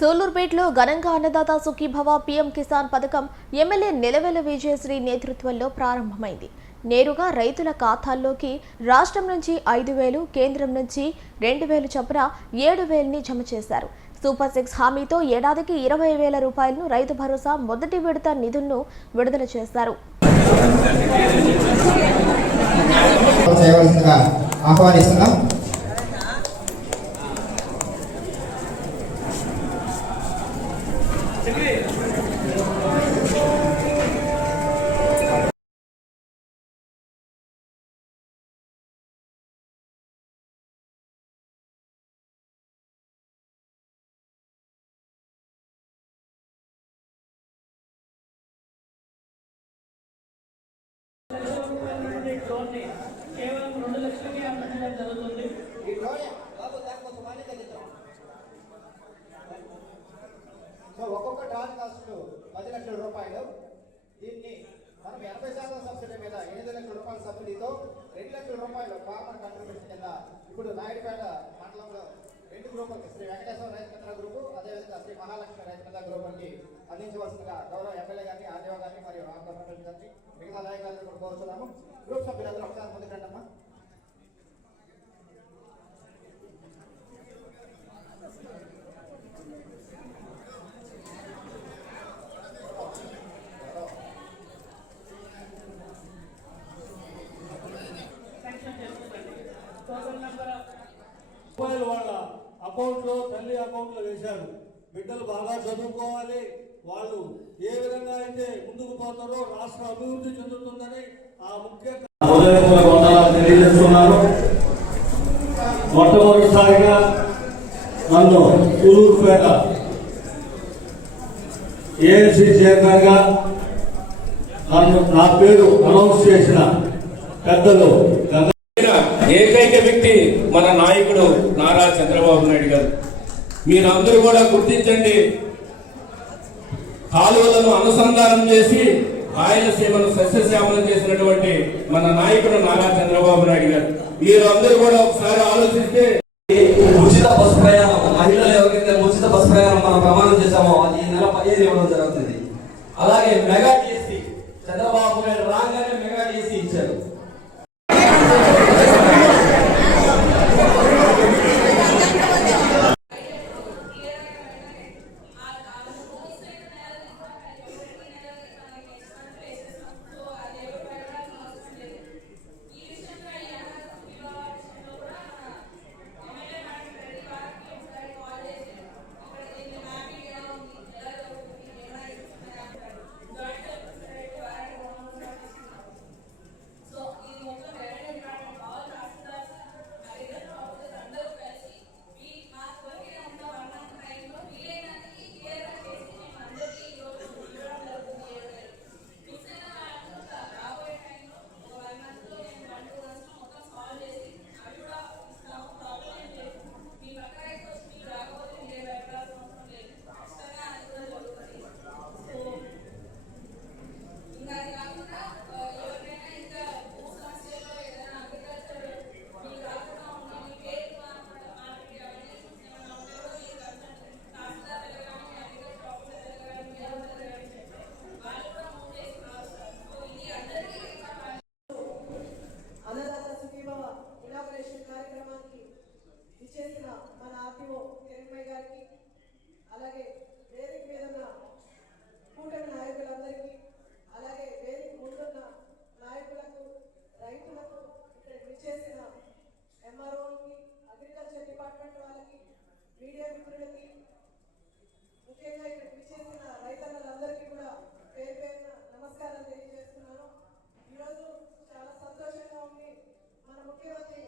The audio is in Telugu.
సూలూరుపేటలో ఘనంగా అన్నదాత సుఖీభవ పీఎం కిసాన్ పథకం ఎమ్మెల్యే నిలవెల విజయశ్రీ నేతృత్వంలో ప్రారంభమైంది. నేరుగా రైతుల ఖాతాల్లోకి రాష్ట్రం నుంచి 5,000, కేంద్రం నుంచి 2,000 చొప్పున 7,000ని జమ చేశారు. సూపర్ 6 హామీతో ఏడాదికి 20,000 రూపాయలను రైతు భరోసా మొదటి విడత నిధులను విడుదల చేశారు. కేవలం 2 లక్షలకే అమ్మడం జరుగుతుంది. సో ఒక్కొక్క డ్రాన్ కాస్ట్ 10 లక్షల రూపాయలు. దీన్ని మనం 80% సబ్సిడీ మీద 8 లక్షల రూపాయల సబ్సిడీతో 2 లక్షల రూపాయలు ఫార్మర్ కంట్రిబ్యూషన్ కింద ఇప్పుడు నాయుడుపేట మండలంలో 2 గ్రూపులకి శ్రీ వెంకటేశ్వర రైతు మిత్ర గ్రూపు, అదేవిధంగా శ్రీ మహాలక్ష్మి రైతు మిత్ర గ్రూపులకి అందించవలసిందిగా గౌరవ ఎమ్మెల్యే గారిని, ఆర్డీఓ గారిని మరియు ఆంధ్రప్రదేశ్ గారిని మిగతా నాయకులను కూడా కోరుతున్నాము. గ్రూప్ సభ్యులందరూ ఒకసారి ముందుకు రండమ్మా. వాళ్ళ అకౌంట్లో తల్లి అకౌంట్లో వేశారు. బిడ్డలు బాగా చదువుకోవాలి, వాళ్ళు ఏ విధంగా అయితే ముందుకు పోతారో రాష్ట్ర అభివృద్ధి చెందుతుందని ఆ ముఖ్య తెలియజేస్తున్నారు. మొట్టమొదటిసారిగా నన్ను సూలూరుపేట ఏఎంసీ చైర్మన్ గా నా పేరు అనౌన్స్ చేసిన పెద్దలు ఏకైక వ్యక్తి మన నాయకుడు నారా చంద్రబాబు నాయుడు గారు. మీరందరూ కూడా గుర్తించండి, కాలువలను అనుసంధానం చేసి రాయలసీమను సస్యశ్యామలం చేసినటువంటి మన నాయకుడు నారా చంద్రబాబు నాయుడు గారు. మీరందరూ కూడా ఒకసారి ఆలోచిస్తే ఉచిత బస్సు ప్రయాణం, మహిళలు ఎవరికైతే ఉచిత బస్సు ప్రయాణం మనం ప్రమాణం చేశామో అది ఈ నెల 15 ఇవ్వడం జరుగుతుంది. అలాగే మెగా డిఎస్సీ చంద్రబాబు నాయుడు రాగానే మెగా డిఎస్సీ ఇచ్చారు. మన ఆర్టీఓ కిరణ్మయ్య గారికి, అలాగే వేదిక మీద ఉన్న కూటమి నాయకులందరికీ, అలాగే వేదిక ముందున్న నాయకులకు, రైతులకు, ఇక్కడ విచ్చేసిన ఎంఆర్ఓకి, అగ్రికల్చర్ డిపార్ట్మెంట్ వాళ్ళకి, మీడియా మిత్రులకి, ముఖ్యంగా ఇక్కడ విచ్చేసిన రైతన్నలందరికీ కూడా పేరు పేరున నమస్కారాలు తెలియజేస్తున్నాను. ఈరోజు చాలా సంతోషంగా ఉంది. మన ముఖ్యమంత్రి